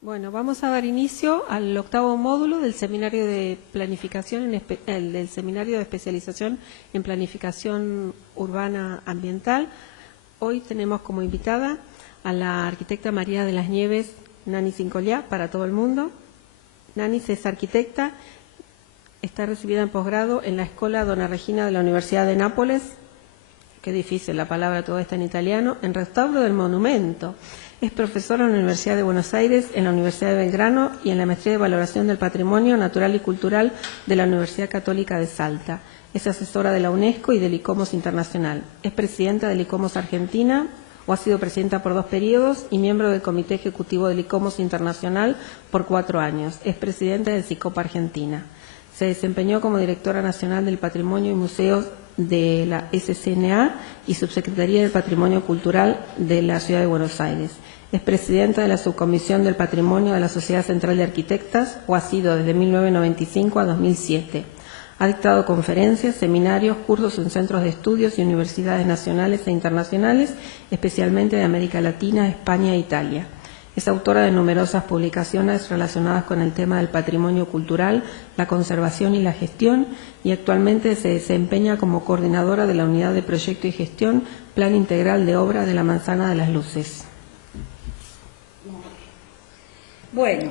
Bueno, vamos a dar inicio al octavo módulo del seminario de planificación, del seminario de especialización en planificación urbana ambiental. Hoy tenemos como invitada a la arquitecta María de las Nieves Nani Cincollá para todo el mundo. Nani es arquitecta, está recibida en posgrado en la Escuela Donna Regina de la Universidad de Nápoles, qué difícil la palabra, todo está en italiano, en restauro del monumento. Es profesora en la Universidad de Buenos Aires, en la Universidad de Belgrano y en la Maestría de Valoración del Patrimonio Natural y Cultural de la Universidad Católica de Salta. Es asesora de la UNESCO y del ICOMOS Internacional. Es presidenta del ICOMOS Argentina, o ha sido presidenta por 2 periodos, y miembro del Comité Ejecutivo del ICOMOS Internacional por 4 años. Es presidenta del SICOP Argentina. Se desempeñó como directora nacional del Patrimonio y Museos de la SCNA y subsecretaría del Patrimonio Cultural de la Ciudad de Buenos Aires. Es presidenta de la Subcomisión del Patrimonio de la Sociedad Central de Arquitectas, o ha sido desde 1995 a 2007. Ha dictado conferencias, seminarios, cursos en centros de estudios y universidades nacionales e internacionales, especialmente de América Latina, España e Italia. Es autora de numerosas publicaciones relacionadas con el tema del patrimonio cultural, la conservación y la gestión, y actualmente se desempeña como coordinadora de la Unidad de Proyecto y Gestión, Plan Integral de Obra de la Manzana de las Luces. Bueno,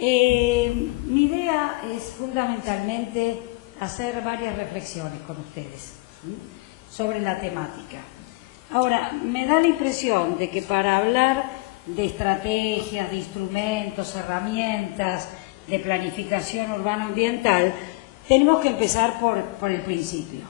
mi idea es fundamentalmente hacer varias reflexiones con ustedes sobre la temática. Ahora, me da la impresión de que para hablar de estrategias, de instrumentos, herramientas, de planificación urbano-ambiental, tenemos que empezar por el principio.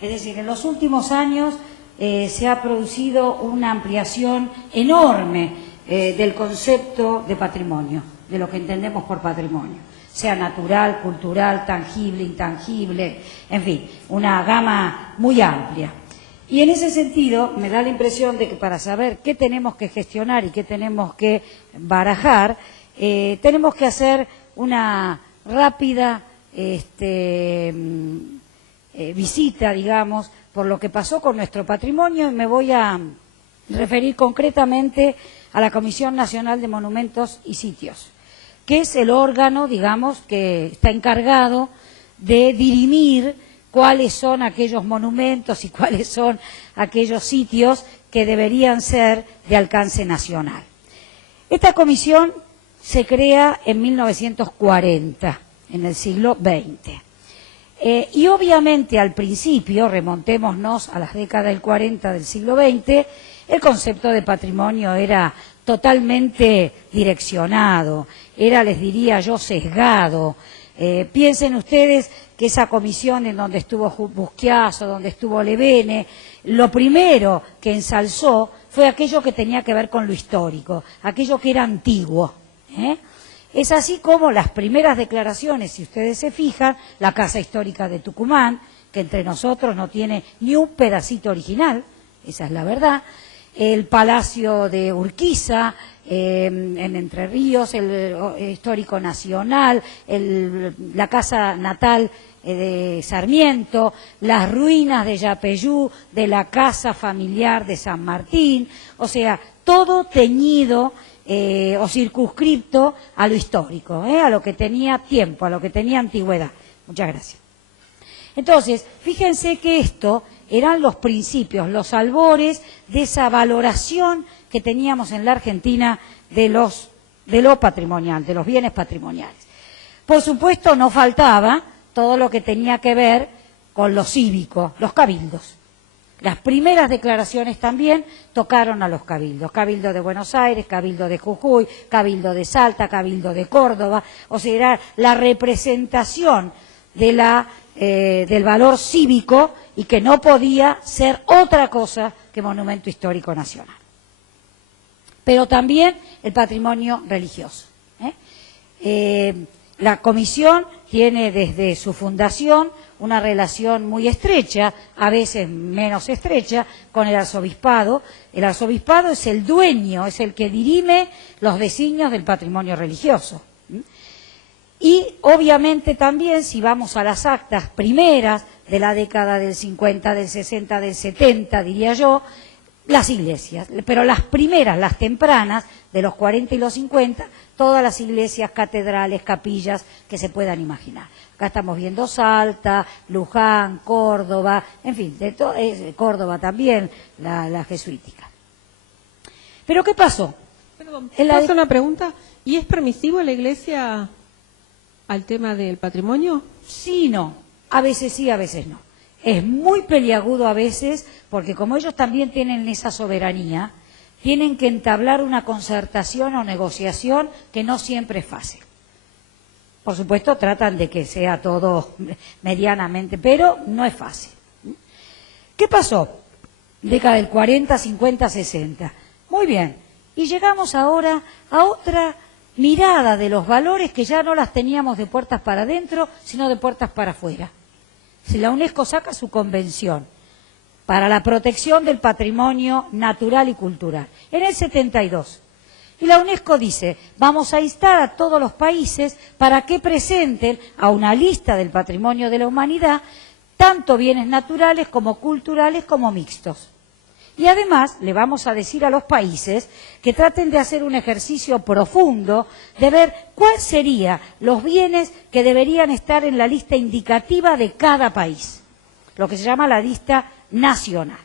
Es decir, en los últimos años se ha producido una ampliación enorme del concepto de patrimonio, de lo que entendemos por patrimonio, sea natural, cultural, tangible, intangible, en fin, una gama muy amplia. Y en ese sentido me da la impresión de que para saber qué tenemos que gestionar y qué tenemos que barajar, tenemos que hacer una rápida visita, digamos, por lo que pasó con nuestro patrimonio, y me voy a referir concretamente a la Comisión Nacional de Monumentos y Sitios, que es el órgano, digamos, que está encargado de dirimir cuáles son aquellos monumentos y cuáles son aquellos sitios que deberían ser de alcance nacional. Esta comisión se crea en 1940, en el siglo XX. Y obviamente al principio, remontémonos a las décadas del 40 del siglo XX, el concepto de patrimonio era totalmente direccionado, era, les diría yo, sesgado. Piensen ustedes que esa comisión en donde estuvo Busquiazo, donde estuvo Levene, lo primero que ensalzó fue aquello que tenía que ver con lo histórico, aquello que era antiguo. Es así como las primeras declaraciones, si ustedes se fijan, la Casa Histórica de Tucumán, que entre nosotros no tiene ni un pedacito original, esa es la verdad, el Palacio de Urquiza, en Entre Ríos, el Histórico Nacional, la casa natal de Sarmiento, las ruinas de Yapeyú, de la casa familiar de San Martín, o sea, todo teñido o circunscripto a lo histórico, a lo que tenía tiempo, a lo que tenía antigüedad. Muchas gracias. Entonces, fíjense que esto eran los principios, los albores de esa valoración que teníamos en la Argentina de lo patrimonial, de los bienes patrimoniales. Por supuesto, no faltaba todo lo que tenía que ver con lo cívico, los cabildos. Las primeras declaraciones también tocaron a los cabildos. Cabildo de Buenos Aires, Cabildo de Jujuy, Cabildo de Salta, Cabildo de Córdoba. O sea, era la representación de del valor cívico y que no podía ser otra cosa que monumento histórico nacional. Pero también el patrimonio religioso. La comisión tiene desde su fundación una relación muy estrecha, a veces menos estrecha, con el arzobispado. El arzobispado es el dueño, es el que dirime los designios del patrimonio religioso. Y obviamente también, si vamos a las actas primeras de la década del 50, del 60, del 70, diría yo, las iglesias, pero las primeras, las tempranas, de los 40 y los 50, todas las iglesias, catedrales, capillas que se puedan imaginar. Acá estamos viendo Salta, Luján, Córdoba, en fin, Córdoba también, la jesuítica. ¿Pero qué pasó? Perdón, ¿puedo hacer una pregunta? ¿Y es permisivo en la Iglesia al tema del patrimonio? Sí y no. A veces sí, a veces no. Es muy peliagudo a veces, porque como ellos también tienen esa soberanía, tienen que entablar una concertación o negociación que no siempre es fácil. Por supuesto, tratan de que sea todo medianamente, pero no es fácil. ¿Qué pasó? Década del 40, 50, 60. Muy bien. Y llegamos ahora a otra mirada de los valores que ya no las teníamos de puertas para adentro, sino de puertas para afuera. Si la UNESCO saca su convención para la protección del patrimonio natural y cultural, en el 72, y la UNESCO dice, vamos a instar a todos los países para que presenten a una lista del patrimonio de la humanidad tanto bienes naturales como culturales como mixtos. Y además le vamos a decir a los países que traten de hacer un ejercicio profundo de ver cuáles serían los bienes que deberían estar en la lista indicativa de cada país, lo que se llama la lista nacional.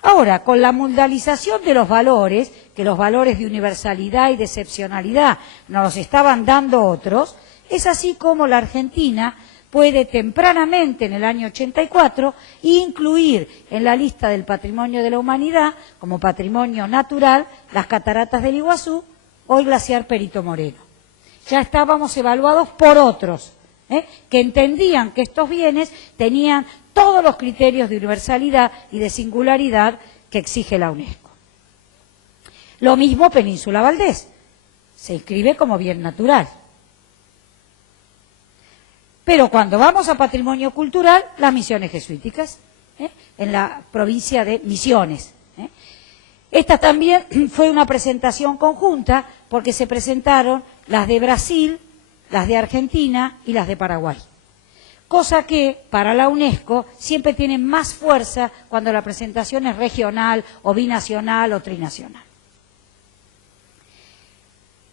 Ahora, con la mundialización de los valores, que los valores de universalidad y de excepcionalidad nos los estaban dando otros, es así como la Argentina puede tempranamente, en el año 84, incluir en la lista del patrimonio de la humanidad, como patrimonio natural, las cataratas del Iguazú o el glaciar Perito Moreno. Ya estábamos evaluados por otros, que entendían que estos bienes tenían todos los criterios de universalidad y de singularidad que exige la UNESCO. Lo mismo Península Valdés, se inscribe como bien natural. Pero cuando vamos a patrimonio cultural, las misiones jesuíticas, en la provincia de Misiones. Esta también fue una presentación conjunta porque se presentaron las de Brasil, las de Argentina y las de Paraguay. Cosa que para la UNESCO siempre tiene más fuerza cuando la presentación es regional o binacional o trinacional.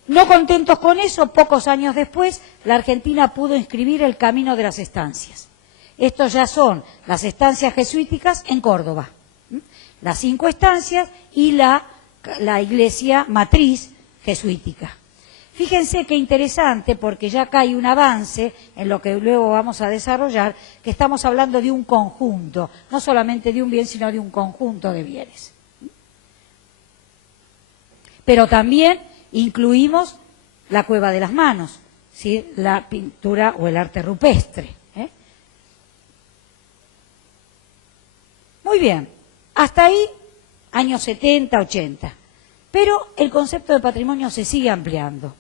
No contentos con eso, pocos años después, la Argentina pudo inscribir el Camino de las Estancias. Estos ya son las estancias jesuíticas en Córdoba, las 5 estancias y la iglesia matriz jesuítica. Fíjense qué interesante, porque ya acá hay un avance en lo que luego vamos a desarrollar, que estamos hablando de un conjunto, no solamente de un bien, sino de un conjunto de bienes. Pero también incluimos la Cueva de las Manos, ¿sí? La pintura o el arte rupestre. Muy bien, hasta ahí años 70, 80. Pero el concepto de patrimonio se sigue ampliando,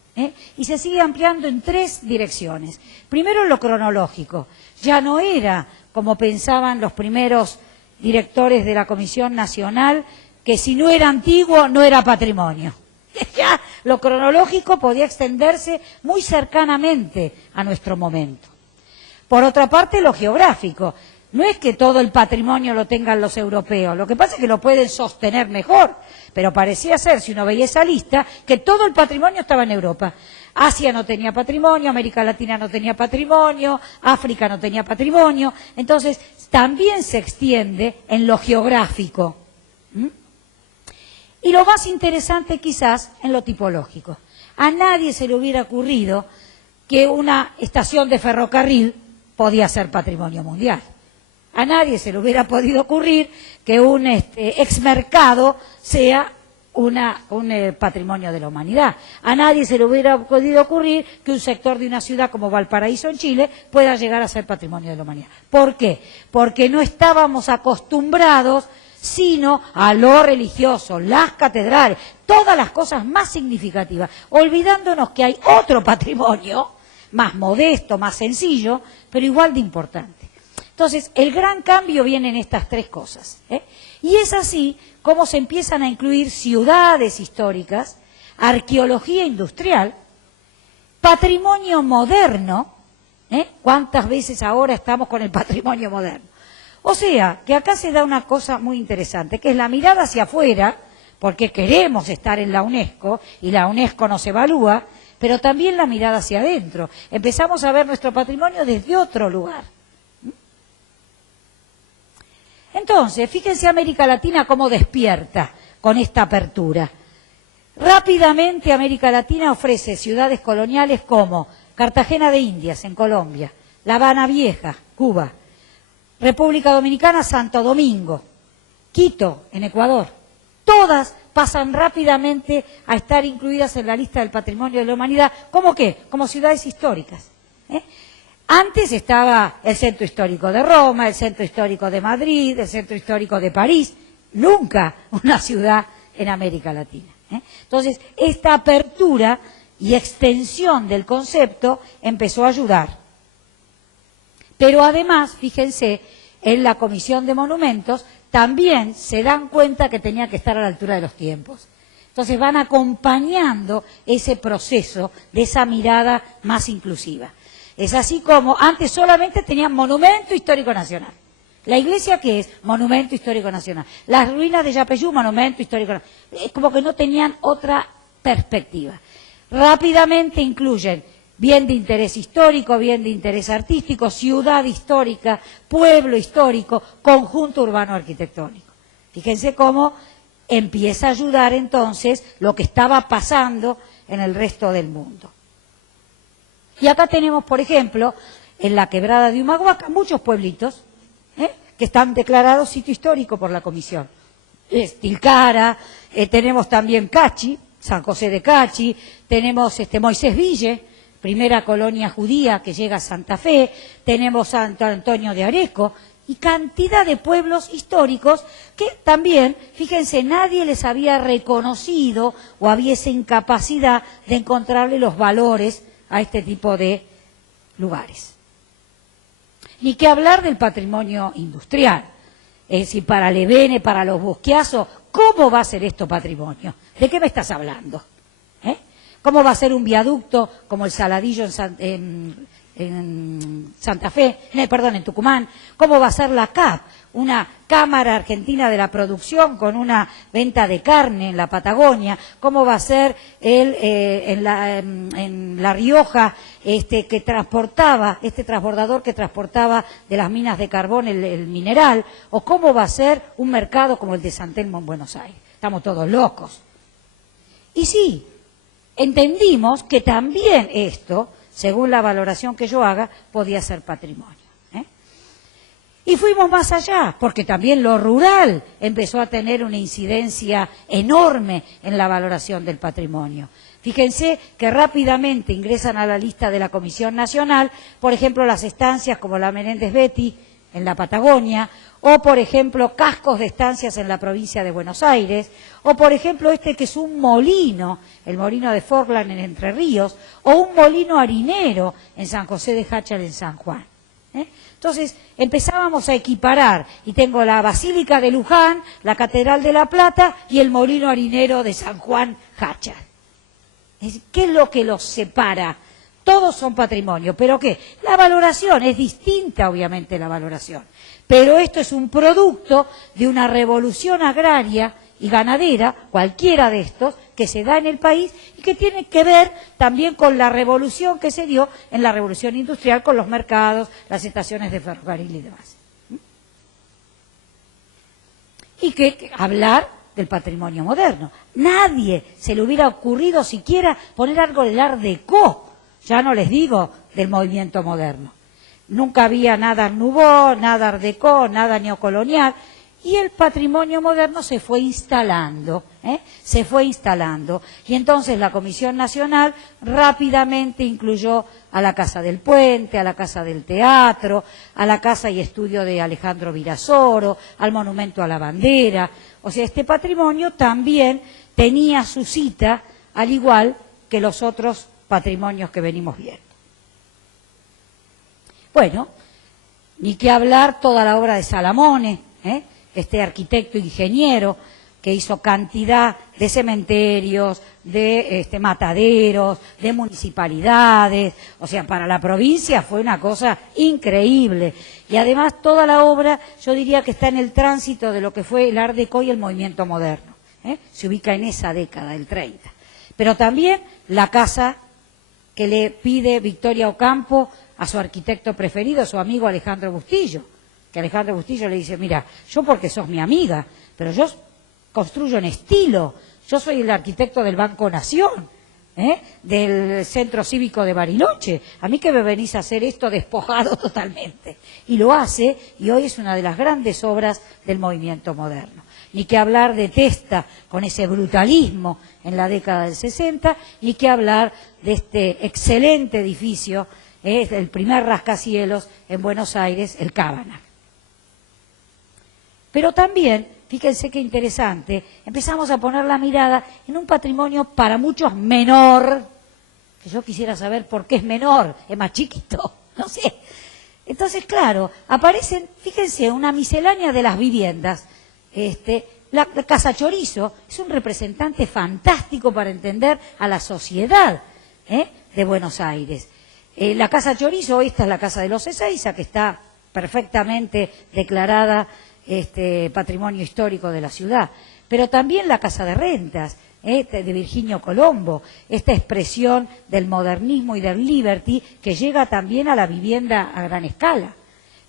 y se sigue ampliando en 3 direcciones. Primero, lo cronológico. Ya no era, como pensaban los primeros directores de la Comisión Nacional, que si no era antiguo no era patrimonio. Ya lo cronológico podía extenderse muy cercanamente a nuestro momento. Por otra parte, lo geográfico. No es que todo el patrimonio lo tengan los europeos, lo que pasa es que lo pueden sostener mejor, pero parecía ser, si uno veía esa lista, que todo el patrimonio estaba en Europa. Asia no tenía patrimonio, América Latina no tenía patrimonio, África no tenía patrimonio, entonces también se extiende en lo geográfico. Y lo más interesante quizás en lo tipológico. A nadie se le hubiera ocurrido que una estación de ferrocarril podía ser patrimonio mundial. A nadie se le hubiera podido ocurrir que un exmercado sea un patrimonio de la humanidad. A nadie se le hubiera podido ocurrir que un sector de una ciudad como Valparaíso en Chile pueda llegar a ser patrimonio de la humanidad. ¿Por qué? Porque no estábamos acostumbrados sino a lo religioso, las catedrales, todas las cosas más significativas, olvidándonos que hay otro patrimonio más modesto, más sencillo, pero igual de importante. Entonces, el gran cambio viene en estas 3 cosas. Y es así como se empiezan a incluir ciudades históricas, arqueología industrial, patrimonio moderno. ¿Cuántas veces ahora estamos con el patrimonio moderno? O sea, que acá se da una cosa muy interesante, que es la mirada hacia afuera porque queremos estar en la UNESCO y la UNESCO nos evalúa, pero también la mirada hacia adentro. Empezamos a ver nuestro patrimonio desde otro lugar. Entonces, fíjense América Latina cómo despierta con esta apertura. Rápidamente América Latina ofrece ciudades coloniales como Cartagena de Indias, en Colombia, La Habana Vieja, Cuba, República Dominicana, Santo Domingo, Quito, en Ecuador. Todas pasan rápidamente a estar incluidas en la lista del Patrimonio de la Humanidad. ¿Cómo qué? Como ciudades históricas. Antes estaba el Centro Histórico de Roma, el Centro Histórico de Madrid, el Centro Histórico de París. Nunca una ciudad en América Latina. Entonces, esta apertura y extensión del concepto empezó a ayudar. Pero además, fíjense, en la Comisión de Monumentos también se dan cuenta que tenía que estar a la altura de los tiempos. Entonces van acompañando ese proceso de esa mirada más inclusiva. Es así como antes solamente tenían Monumento Histórico Nacional. La iglesia, ¿qué es? Monumento Histórico Nacional. Las ruinas de Yapeyú, Monumento Histórico Nacional. Es como que no tenían otra perspectiva. Rápidamente incluyen bien de interés histórico, bien de interés artístico, ciudad histórica, pueblo histórico, conjunto urbano arquitectónico. Fíjense cómo empieza a ayudar entonces lo que estaba pasando en el resto del mundo. Y acá tenemos, por ejemplo, en la quebrada de Humahuaca, muchos pueblitos que están declarados sitio histórico por la Comisión. Tilcara, tenemos también Cachi, San José de Cachi, tenemos Moisés Ville, primera colonia judía que llega a Santa Fe, tenemos Santo Antonio de Areco, y cantidad de pueblos históricos que también, fíjense, nadie les había reconocido o había esa incapacidad de encontrarle los valores a este tipo de lugares. Ni que hablar del patrimonio industrial. Es decir, para Levene, para los Bosquiazos, ¿cómo va a ser esto patrimonio? ¿De qué me estás hablando? ¿Cómo va a ser un viaducto como el Saladillo en Santa Fe, en Tucumán? ¿Cómo va a ser la CAP, una Cámara Argentina de la Producción con una venta de carne en la Patagonia? ¿Cómo va a ser en La Rioja que transportaba, este transbordador que transportaba de las minas de carbón el mineral? ¿O cómo va a ser un mercado como el de San Telmo en Buenos Aires? Estamos todos locos. Y sí, entendimos que también esto, según la valoración que yo haga, podía ser patrimonio. Y fuimos más allá, porque también lo rural empezó a tener una incidencia enorme en la valoración del patrimonio. Fíjense que rápidamente ingresan a la lista de la Comisión Nacional, por ejemplo, las estancias como la Menéndez Betty en la Patagonia, o por ejemplo cascos de estancias en la provincia de Buenos Aires, o por ejemplo que es un molino, el molino de Forlán en Entre Ríos, o un molino harinero en San José de Jáchal en San Juan. Entonces empezábamos a equiparar, y tengo la Basílica de Luján, la Catedral de La Plata y el molino harinero de San Juan Jáchal. ¿Qué es lo que los separa? Todos son patrimonio, ¿pero qué? La valoración es distinta, obviamente, la valoración. Pero esto es un producto de una revolución agraria y ganadera, cualquiera de estos, que se da en el país y que tiene que ver también con la revolución que se dio en la revolución industrial con los mercados, las estaciones de ferrocarril y demás. Y que hablar del patrimonio moderno. Nadie se le hubiera ocurrido siquiera poner algo del Art Déco, ya no les digo del movimiento moderno. Nunca había nada Art Nouveau, nada Art Déco, nada neocolonial, y el patrimonio moderno se fue instalando, y entonces la Comisión Nacional rápidamente incluyó a la Casa del Puente, a la Casa del Teatro, a la Casa y Estudio de Alejandro Virasoro, al Monumento a la Bandera. O sea, este patrimonio también tenía su cita, al igual que los otros patrimonios que venimos viendo. Bueno, ni que hablar toda la obra de Salamone, este arquitecto ingeniero que hizo cantidad de cementerios, de mataderos, de municipalidades. O sea, para la provincia fue una cosa increíble. Y además toda la obra, yo diría que está en el tránsito de lo que fue el Art Déco y el movimiento moderno. Se ubica en esa década, el 30. Pero también la casa que le pide Victoria Ocampo a su arquitecto preferido, su amigo Alejandro Bustillo, que Alejandro Bustillo le dice, mira, yo porque sos mi amiga, pero yo construyo en estilo, yo soy el arquitecto del Banco Nación, del Centro Cívico de Bariloche, a mí que me venís a hacer esto despojado totalmente. Y lo hace, y hoy es una de las grandes obras del movimiento moderno. Ni que hablar de Testa con ese brutalismo en la década del 60, ni que hablar de este excelente edificio, el primer rascacielos en Buenos Aires, el Cábana. Pero también, fíjense qué interesante, empezamos a poner la mirada en un patrimonio para muchos menor, que yo quisiera saber por qué es menor, es más chiquito, no sé. Entonces, claro, aparecen, fíjense, una miscelánea de las viviendas. La Casa Chorizo es un representante fantástico para entender a la sociedad de Buenos Aires. La Casa Chorizo, esta es la Casa de los Ezeiza, que está perfectamente declarada patrimonio histórico de la ciudad, pero también la Casa de Rentas, de Virginio Colombo, esta expresión del modernismo y del liberty que llega también a la vivienda a gran escala.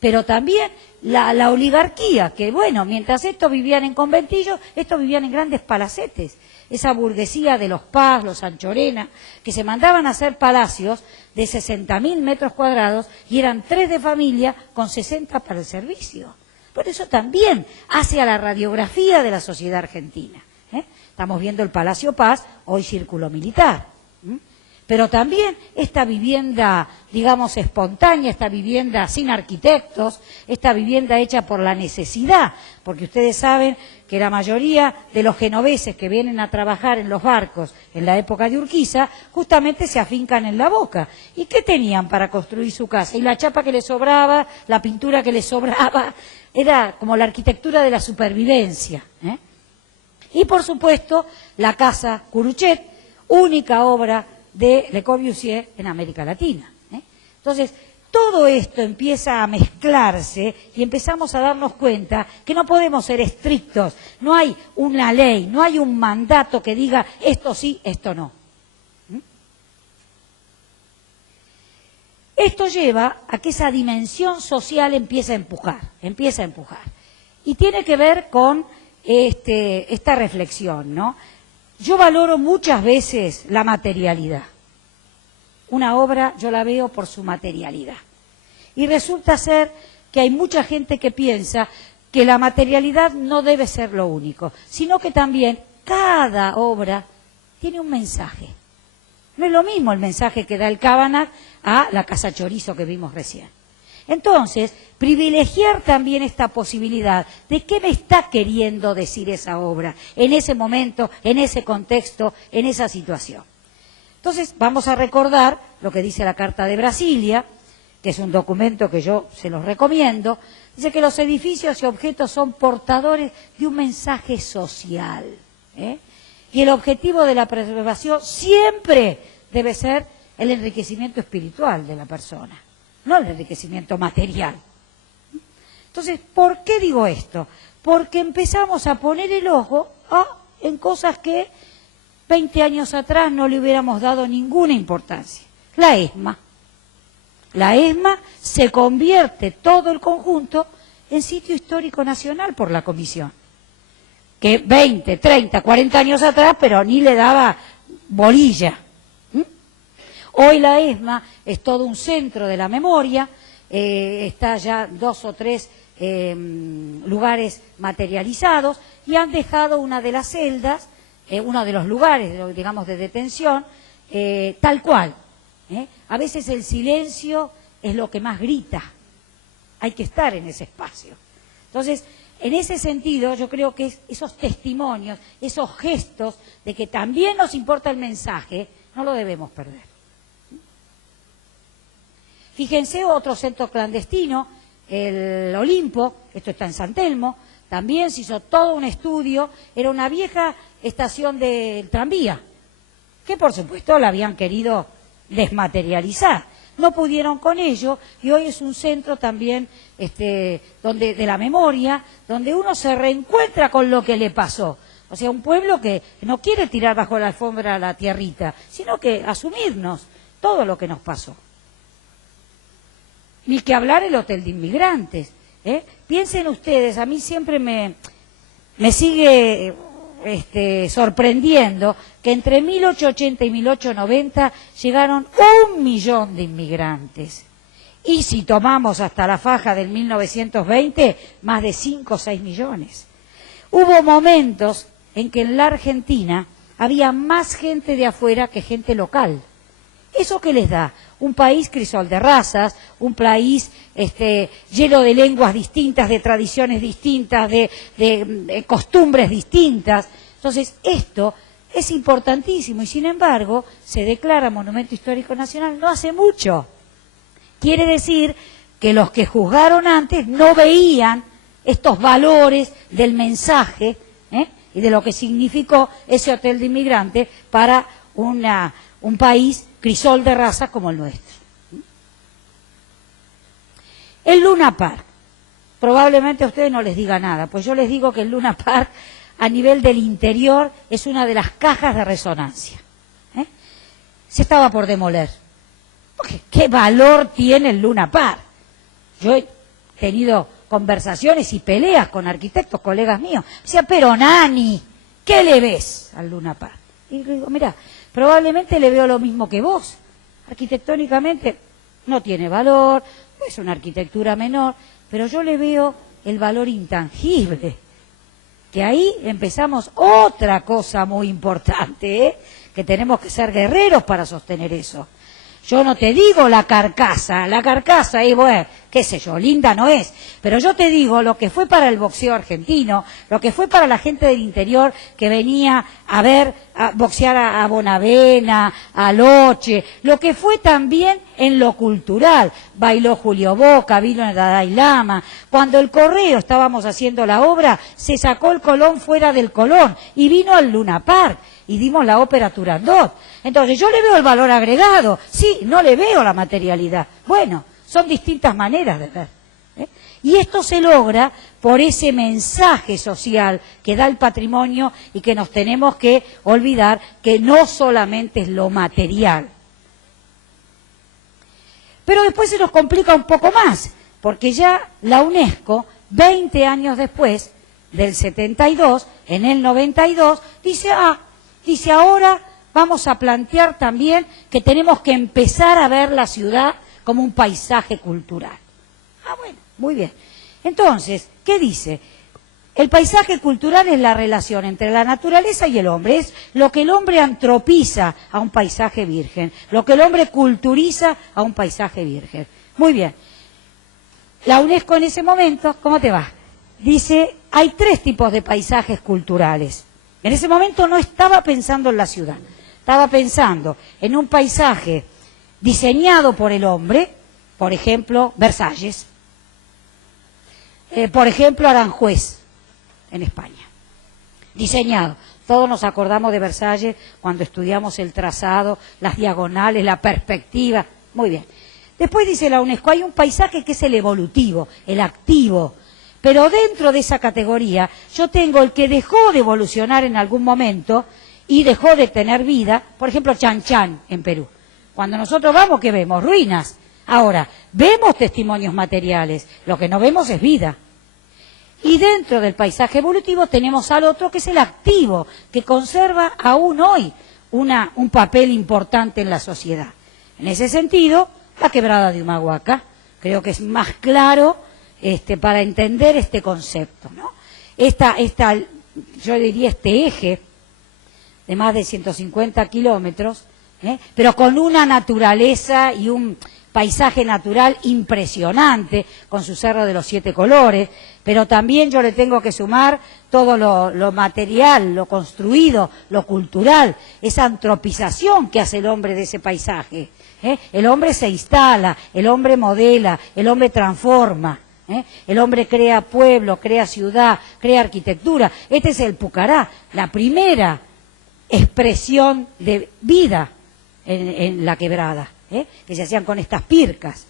Pero también la oligarquía, que bueno, mientras estos vivían en conventillos, estos vivían en grandes palacetes. Esa burguesía de los Paz, los Anchorena, que se mandaban a hacer palacios de 60.000 metros cuadrados y eran 3 de familia con 60 para el servicio. Por eso también hace a la radiografía de la sociedad argentina. Estamos viendo el Palacio Paz, hoy Círculo Militar. Pero también esta vivienda, digamos, espontánea, esta vivienda sin arquitectos, esta vivienda hecha por la necesidad, porque ustedes saben que la mayoría de los genoveses que vienen a trabajar en los barcos en la época de Urquiza, justamente se afincan en La Boca. ¿Y qué tenían para construir su casa? Y la chapa que les sobraba, la pintura que les sobraba, era como la arquitectura de la supervivencia. Y por supuesto, la Casa Curuchet, única obra de Le Corbusier en América Latina. Entonces, todo esto empieza a mezclarse y empezamos a darnos cuenta que no podemos ser estrictos, no hay una ley, no hay un mandato que diga esto sí, esto no. Esto lleva a que esa dimensión social empiece a empujar. Y tiene que ver con esta reflexión, ¿no? Yo valoro muchas veces la materialidad. Una obra yo la veo por su materialidad. Y resulta ser que hay mucha gente que piensa que la materialidad no debe ser lo único, sino que también cada obra tiene un mensaje. No es lo mismo el mensaje que da el Cábana a la Casa Chorizo que vimos recién. Entonces, privilegiar también esta posibilidad de qué me está queriendo decir esa obra en ese momento, en ese contexto, en esa situación. Entonces, vamos a recordar lo que dice la Carta de Brasilia, que es un documento que yo se los recomiendo. Dice que los edificios y objetos son portadores de un mensaje social. Y el objetivo de la preservación siempre debe ser el enriquecimiento espiritual de la persona, no el enriquecimiento material. Entonces, ¿por qué digo esto? Porque empezamos a poner el ojo en cosas que 20 años atrás no le hubiéramos dado ninguna importancia. La ESMA. La ESMA se convierte todo el conjunto en sitio histórico nacional por la Comisión. Que 20, 30, 40 años atrás, pero ni le daba bolilla. Hoy la ESMA es todo un centro de la memoria, está ya 2 o 3 lugares materializados y han dejado una de las celdas, uno de los lugares, digamos, de detención, tal cual. A veces el silencio es lo que más grita, hay que estar en ese espacio. Entonces, en ese sentido, yo creo que esos testimonios, esos gestos de que también nos importa el mensaje, no lo debemos perder. Fíjense, otro centro clandestino, el Olimpo, esto está en San Telmo, también se hizo todo un estudio, era una vieja estación del tranvía, que por supuesto la habían querido desmaterializar. No pudieron con ello y hoy es un centro también donde de la memoria, donde uno se reencuentra con lo que le pasó, O sea, un pueblo que no quiere tirar bajo la alfombra la tierrita, sino que asumirnos todo lo que nos pasó. Ni que hablar el hotel de inmigrantes. Piensen ustedes, a mí siempre me sigue sorprendiendo que entre 1880 y 1890 llegaron 1 millón de inmigrantes. Y si tomamos hasta la faja del 1920, más de 5 o 6 millones. Hubo momentos en que en la Argentina había más gente de afuera que gente local. ¿Eso qué les da? Un país crisol de razas, un país lleno de lenguas distintas, de tradiciones distintas, de costumbres distintas. Entonces, esto es importantísimo y, sin embargo, se declara Monumento Histórico Nacional no hace mucho. Quiere decir que los que juzgaron antes no veían estos valores del mensaje y de lo que significó ese hotel de inmigrantes para un país crisol de raza como el nuestro. El Luna Park, probablemente a ustedes no les diga nada, pues yo les digo que el Luna Park a nivel del interior es una de las cajas de resonancia. Se estaba por demoler. Porque ¿qué valor tiene el Luna Park? Yo he tenido conversaciones y peleas con arquitectos, colegas míos. Decía, pero Nani, ¿qué le ves al Luna Park? Y digo, mira, probablemente le veo lo mismo que vos. Arquitectónicamente no tiene valor, es una arquitectura menor, pero yo le veo el valor intangible. Que ahí empezamos otra cosa muy importante, que tenemos que ser guerreros para sostener eso. Yo no te digo la carcasa, bueno, qué sé yo, linda no es, pero yo te digo lo que fue para el boxeo argentino, lo que fue para la gente del interior que venía a boxear a Bonavena, a Loche, lo que fue también en lo cultural. Bailó Julio Boca, vino el Dalai Lama. Cuando el Correo estábamos haciendo la obra, se sacó el Colón fuera del Colón y vino al Luna Park y dimos la ópera Turandot. Entonces yo le veo el valor agregado, sí, no le veo la materialidad. Bueno, son distintas maneras de ver. Y esto se logra por ese mensaje social que da el patrimonio y que nos tenemos que olvidar que no solamente es lo material. Pero después se nos complica un poco más, porque ya la UNESCO, 20 años después, del 72, en el 92, dice ahora vamos a plantear también que tenemos que empezar a ver la ciudad como un paisaje cultural. Bueno, muy bien. Entonces, ¿qué dice? El paisaje cultural es la relación entre la naturaleza y el hombre. Es lo que el hombre antropiza a un paisaje virgen, lo que el hombre culturiza a un paisaje virgen. Muy bien. La UNESCO en ese momento, ¿cómo te va? Dice, hay 3 tipos de paisajes culturales. En ese momento no estaba pensando en la ciudad, estaba pensando en un paisaje diseñado por el hombre, por ejemplo, Versalles, por ejemplo, Aranjuez, en España, diseñado. Todos nos acordamos de Versalles cuando estudiamos el trazado, las diagonales, la perspectiva. Muy bien. Después dice la UNESCO, hay un paisaje que es el evolutivo, el activo. Pero dentro de esa categoría yo tengo el que dejó de evolucionar en algún momento y dejó de tener vida, por ejemplo, Chan Chan en Perú. Cuando nosotros vamos, ¿qué vemos? Ruinas. Ahora, vemos testimonios materiales, lo que no vemos es vida. Y dentro del paisaje evolutivo tenemos al otro que es el activo, que conserva aún hoy un papel importante en la sociedad. En ese sentido, la quebrada de Humahuaca, creo que es más claro para entender este concepto, ¿no? Yo diría este eje de más de 150 kilómetros, pero con una naturaleza y un paisaje natural impresionante, con su Cerro de los 7 Colores, pero también yo le tengo que sumar todo lo material, lo construido, lo cultural, esa antropización que hace el hombre de ese paisaje. El hombre se instala, el hombre modela, el hombre transforma. El hombre crea pueblo, crea ciudad, crea arquitectura. Este es el Pucará, la primera expresión de vida en la quebrada, que se hacían con estas pircas.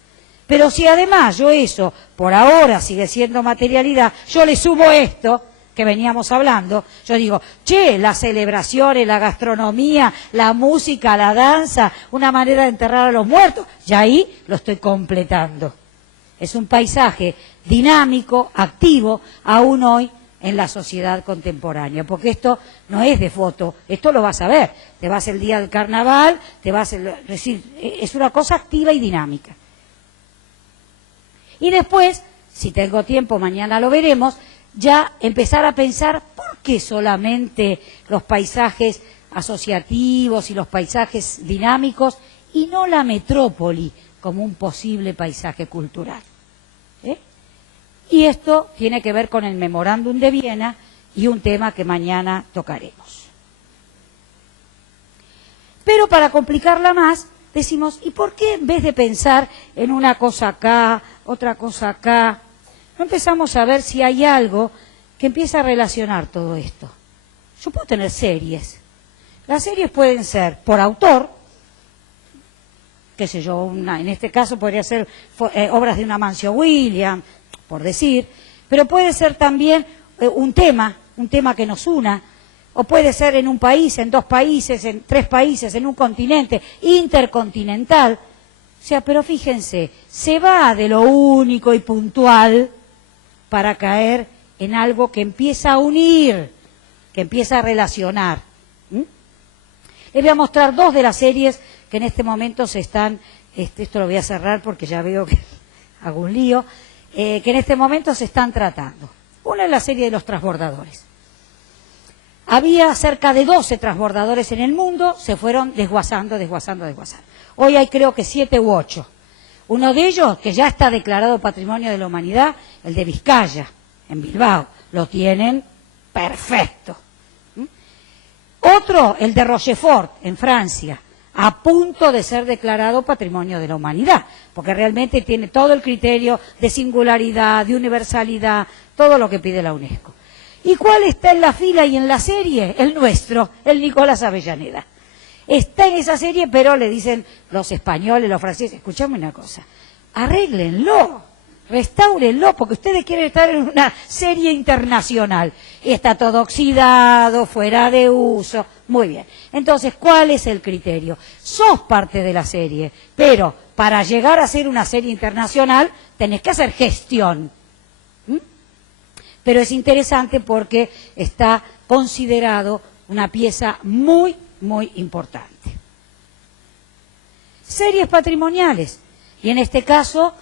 Pero si además yo eso, por ahora sigue siendo materialidad, yo le sumo esto, que veníamos hablando, yo digo, che, las celebraciones, la gastronomía, la música, la danza, una manera de enterrar a los muertos, ya ahí lo estoy completando. Es un paisaje dinámico, activo, aún hoy en la sociedad contemporánea, porque esto no es de foto, esto lo vas a ver, te vas el día del carnaval, es decir, es una cosa activa y dinámica. Y después, si tengo tiempo, mañana lo veremos, ya empezar a pensar por qué solamente los paisajes asociativos y los paisajes dinámicos y no la metrópoli como un posible paisaje cultural. Y esto tiene que ver con el Memorándum de Viena y un tema que mañana tocaremos. Pero para complicarla más, decimos, ¿y por qué en vez de pensar en una cosa acá, otra cosa acá, no empezamos a ver si hay algo que empieza a relacionar todo esto? Yo puedo tener series. Las series pueden ser por autor, qué sé yo, en este caso podría ser obras de una Mancio Williams, por decir, pero puede ser también un tema que nos una, o puede ser en un país, en dos países, en tres países, en un continente, intercontinental. O sea, pero fíjense, se va de lo único y puntual para caer en algo que empieza a unir, que empieza a relacionar. Les voy a mostrar dos de las series que en este momento se están, esto lo voy a cerrar porque ya veo que hago un lío, que en este momento se están tratando. Una es la serie de los transbordadores. Había cerca de 12 transbordadores en el mundo, se fueron desguazando. Hoy hay creo que 7 u 8. Uno de ellos, que ya está declarado Patrimonio de la Humanidad, el de Vizcaya, en Bilbao, lo tienen perfecto. Otro, el de Rochefort, en Francia, a punto de ser declarado Patrimonio de la Humanidad, porque realmente tiene todo el criterio de singularidad, de universalidad, todo lo que pide la UNESCO. ¿Y cuál está en la fila y en la serie? El nuestro, el Nicolás Avellaneda. Está en esa serie, pero le dicen los españoles, los franceses, escuchame una cosa, arréglenlo, restáurenlo, porque ustedes quieren estar en una serie internacional. Y está todo oxidado, fuera de uso. Muy bien. Entonces, ¿cuál es el criterio? Sos parte de la serie, pero para llegar a ser una serie internacional tenés que hacer gestión. Pero es interesante porque está considerado una pieza muy, muy importante. Series patrimoniales. Y en este caso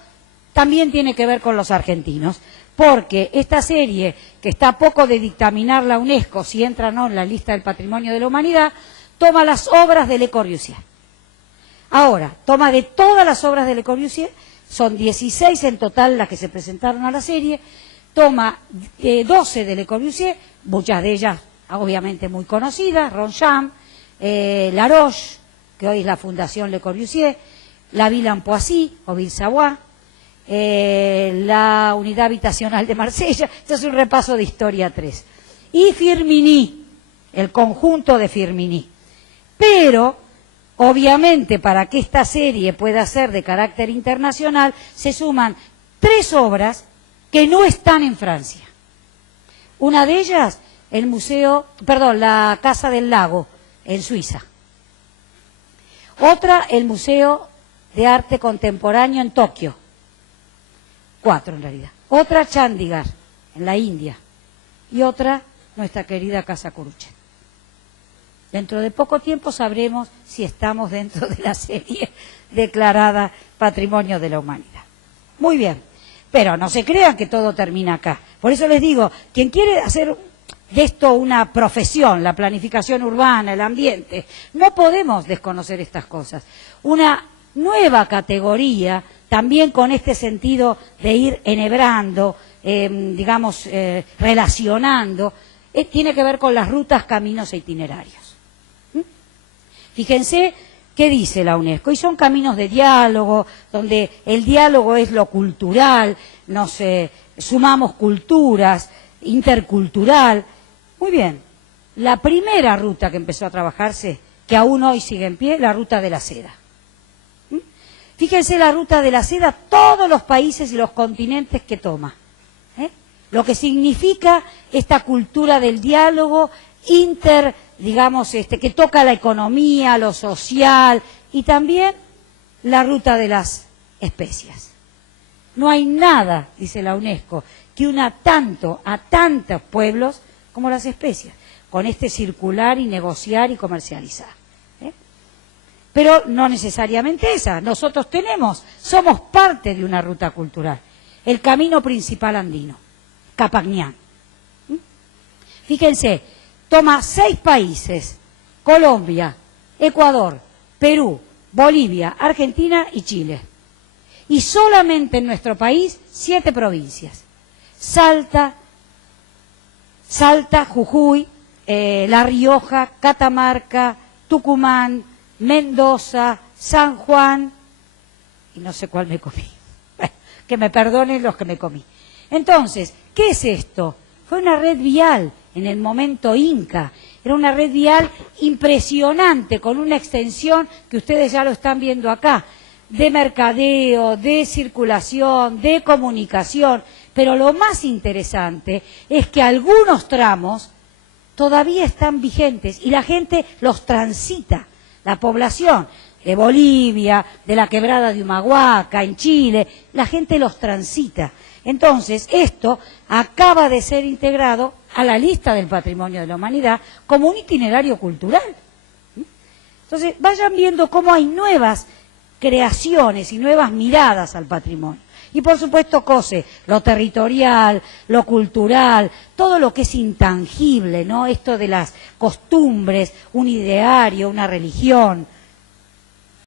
también tiene que ver con los argentinos, porque esta serie, que está a poco de dictaminar la UNESCO, si entra o no en la lista del Patrimonio de la Humanidad, toma las obras de Le Corbusier. Ahora, toma de todas las obras de Le Corbusier, son 16 en total las que se presentaron a la serie, toma 12 de Le Corbusier, muchas de ellas obviamente muy conocidas, Ronchamp, Laroche, que hoy es la Fundación Le Corbusier, la Villa en Poissy o Ville-Savoie, la Unidad Habitacional de Marsella. Este es un repaso de Historia 3. Y Firminy, el conjunto de Firminy. Pero, obviamente, para que esta serie pueda ser de carácter internacional, se suman 3 obras que no están en Francia. Una de ellas, la Casa del Lago, en Suiza. Otra, el Museo de Arte Contemporáneo en Tokio. 4 en realidad. Otra, Chandigarh, en la India. Y otra, nuestra querida Casa Curuchet. Dentro de poco tiempo sabremos si estamos dentro de la serie declarada Patrimonio de la Humanidad. Muy bien, pero no se crean que todo termina acá. Por eso les digo, quien quiere hacer de esto una profesión, la planificación urbana, el ambiente, no podemos desconocer estas cosas. Una nueva categoría, también con este sentido de ir enhebrando, relacionando, tiene que ver con las rutas, caminos e itinerarios. Fíjense qué dice la UNESCO, y son caminos de diálogo, donde el diálogo es lo cultural, nos sumamos culturas, intercultural. Muy bien, la primera ruta que empezó a trabajarse, que aún hoy sigue en pie, la ruta de la seda. Fíjense la ruta de la seda, todos los países y los continentes que toma. lo que significa esta cultura del diálogo digamos, que toca la economía, lo social y también la ruta de las especias. No hay nada, dice la UNESCO, que una tanto a tantos pueblos como las especias, con este circular y negociar y comercializar. Pero no necesariamente esa. Nosotros somos parte de una ruta cultural, el camino principal andino, Capacñán. Fíjense, toma 6 países, Colombia, Ecuador, Perú, Bolivia, Argentina y Chile. Y solamente en nuestro país 7 provincias. Salta, Jujuy, La Rioja, Catamarca, Tucumán, Mendoza, San Juan, y no sé cuál me comí. Que me perdonen los que me comí. Entonces, ¿qué es esto? Fue una red vial en el momento Inca. Era una red vial impresionante, con una extensión que ustedes ya lo están viendo acá, de mercadeo, de circulación, de comunicación. Pero lo más interesante es que algunos tramos todavía están vigentes y la gente los transita. La población de Bolivia, de la quebrada de Humahuaca, en Chile, la gente los transita. Entonces, esto acaba de ser integrado a la lista del Patrimonio de la Humanidad como un itinerario cultural. Entonces, vayan viendo cómo hay nuevas creaciones y nuevas miradas al patrimonio. Y por supuesto, COSE, lo territorial, lo cultural, todo lo que es intangible, ¿no? Esto de las costumbres, un ideario, una religión,